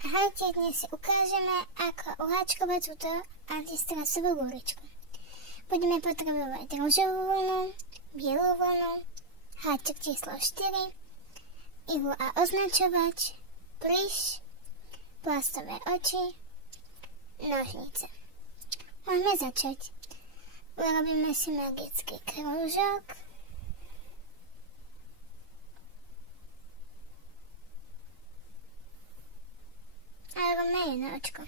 Ahojte, dnes si ukážeme, ako uháčkovať túto antistresovú guličku. Budeme potrebovať ružovú vlnu, bielú vlnu, háčok číslo 4, ihlu a označovač, plyš, plastové oči, nožnice. Môžeme začať. Urobíme si magický krúžok. A robíme jedno očko.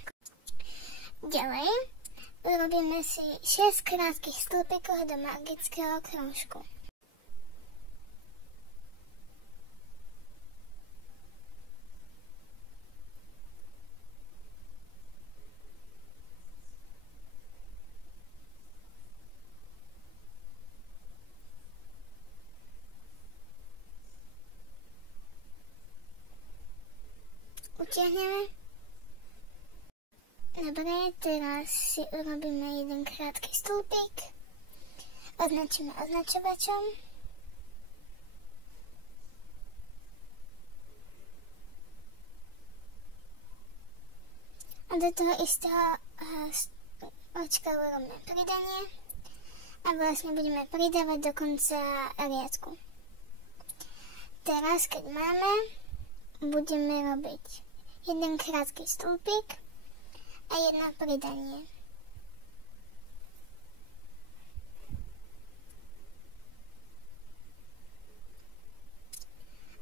Ďalej urobíme si 6 krátkych stĺpikov do magického krúžku. Utiahneme. Dobre, teraz si urobíme jeden krátky stĺpik. Označíme označovačom. A do toho istého očka urobíme pridanie. A vlastne budeme pridávať do konca riadku. Teraz, keď máme, budeme robiť jeden krátky stĺpik a jedno pridanie.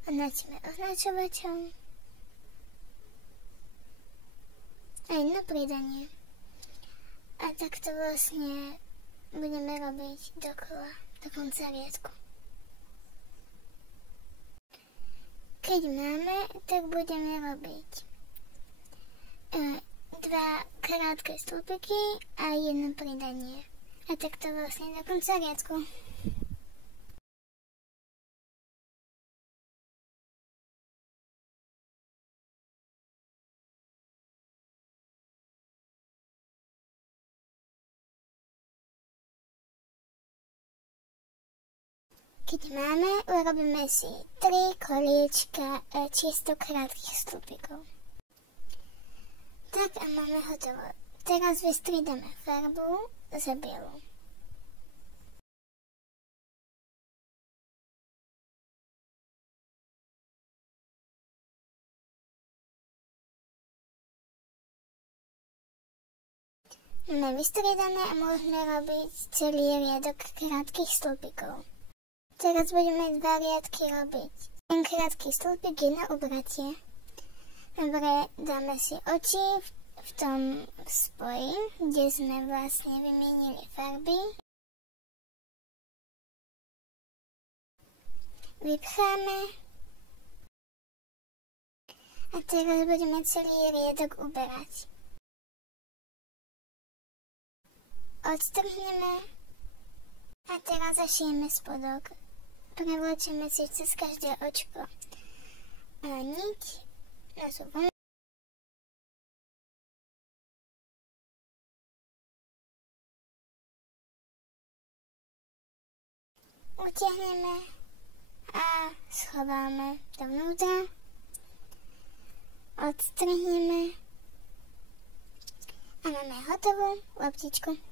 Označíme označovačom a jedno pridanie. A takto vlastne budeme robiť dokola, do konca riadku. Keď máme, tak budeme robiť dva krátke stĺpiky a jedno pridanie. A takto vlastne do konca riadku. Keď máme, urobíme si 3 koliečka čisto krátkych stĺpikov. Tak a máme hotovo. Teraz vystriedame farbu za bielu. Máme vystriedané a môžeme robiť celý riadok krátkych stĺpikov. Teraz budeme 2 riadky robiť. Jeden krátky stĺpik, jedno ubratie. Dobre, dáme si oči v tom spoji, kde sme vlastne vymienili farby. Vypcháme. A teraz budeme celý riadok uberať. Odstrhneme. A teraz zašijeme spodok. Prevlečeme si cez každé očko niť na zubom. Utiahneme a schováme dovnútra. Odstrhneme a máme hotovú loptičku.